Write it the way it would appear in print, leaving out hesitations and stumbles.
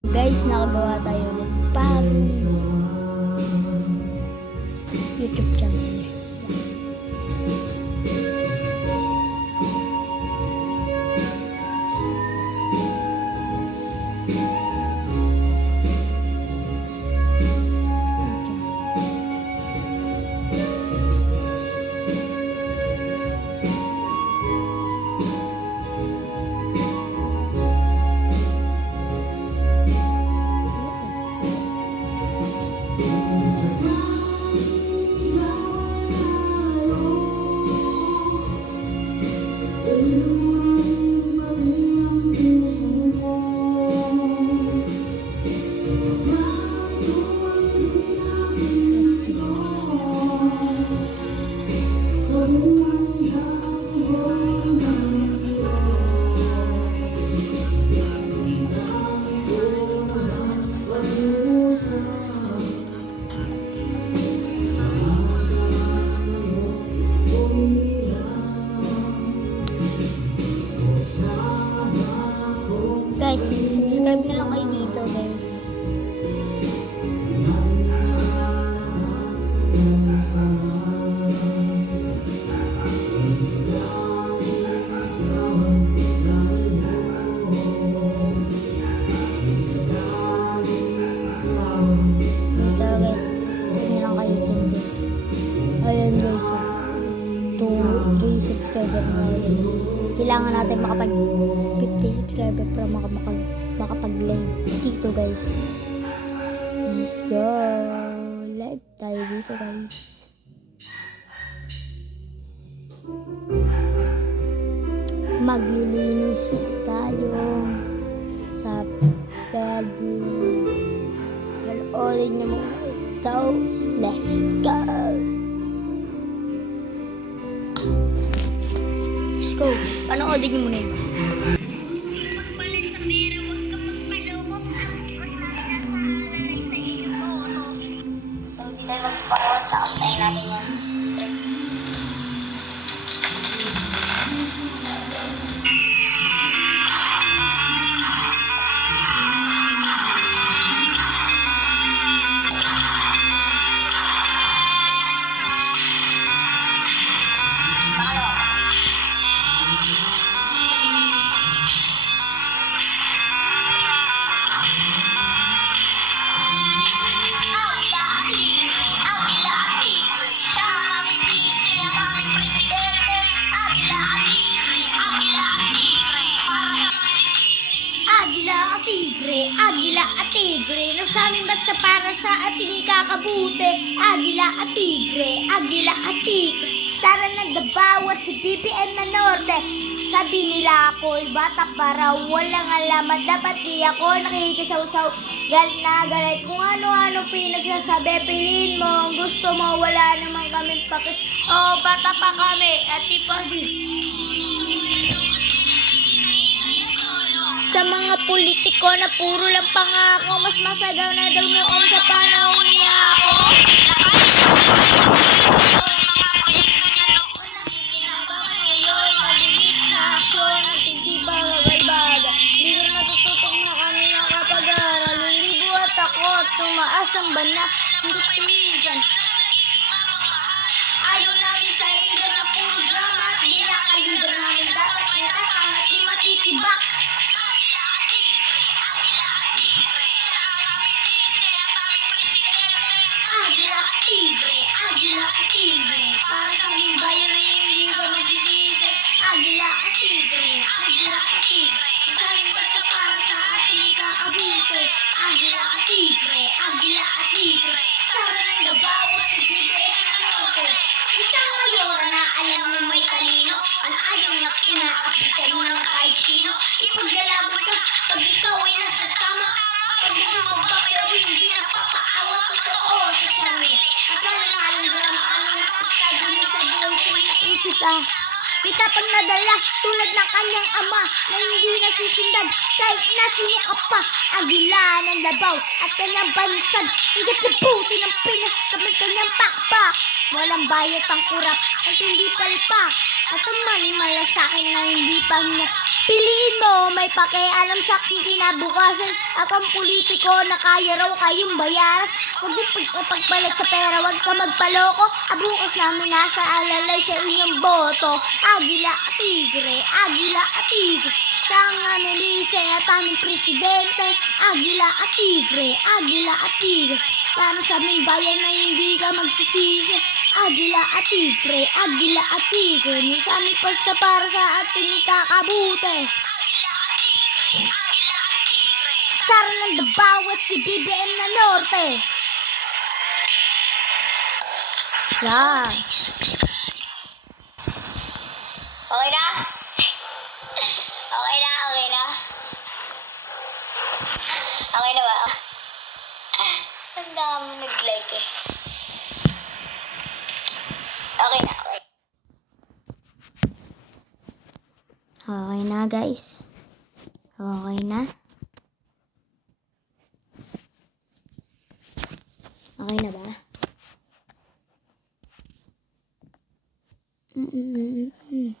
Guys, nakagawa tayo ng bagong YouTube channel. Guys, subscribe na lang kayo dito, guys. Dito, guys, subscribe na lang kayo dito. Ayun, guys. 2, 3 subscriber na kayo. Kailangan natin makapag 50 subscriber para makapag-live dito, guys. Let's go. Live tayo dito, guys. Maglilinis tayo sa bedroom. Panoorin niyo muna ito. Let's go. Let's go. Panoorin niyo muna yun. So, hindi tayo magpapakawat. Tayo natin yan. Agila at tigre, no sa amin basta para sa ating ikakabuti. Agila at tigre, agila at tigre. Sara nagdabawat si BBM na Norte. Sabi nila ako'y bata para walang alamat. Dapat di ako nakikisaw-saw. Galit na galit kung ano-ano pinagsasabi. Piliin mo, gusto mo, wala naman kami paki. Oh, bata pa kami at ipagi. Sa mga politiko na puro lang pangako, mas masagaw na daw noon sa panahon niya ako. Ngayon, mabilis na aksyon at hindi ba magbaga. Hindi ko natututok na kami nakapag-aral. Hindi buhat ako, tumaas ang bana. Hindi tumigan. Ayaw namin sa leader na puro drama at di nakalider namin dapat itatang at di matitibak. Agila at tigre, para sa aming bayan na hindi ka masisisi. Agila at tigre, agila at tigre, sa aming basta para sa ating ikakabuti. Agila at tigre, agila at tigre, sara ng gabawat sa BBM na Norte. Isang mayora na alam mo may talino, ang ayaw na inaapitan mo ng kahit sino. Ipaglalabot ka pag ikaw ay nasa tama, pag ikaw pa pero hindi napapaawat totoo sa sarili. At wala na alam drama anong estado mo sa buhay ito sa kita pang nadala tulad ng kanyang ama na hindi nasisindan kahit nasinuka pa. Agila ng labaw at kanyang bansad hanggat liputi ng Pinas kamay kanyang pakpak. Walang bayat ang kurap at hindi palpak at ang malimala sa akin na hindi pa Piliin mo, may pakialam sa aking kinabukasan. Akong politiko na kaya raw kayong bayaran. Huwag mo pagpalit sa pera, huwag ka magpaloko. Bukas namin nasa alalay sa inyong boto. Agila at tigre, agila at tigre. Sa nga nilise at aming presidente. Agila at tigre, agila at tigre. Para sa aming bayan na hindi ka magsisisi. Agila at tigre, agila at tigre. Sa aming pagsa para sa ating ikakabuti. Sara ng Davao at si BBM na Norte. Yan. Okay na? Okay na, okay na. Okay na ba? Ang dami nag-like eh. Okay na, okay. Okay na guys. Okay na. Okay na ba? Mm-mm-mm.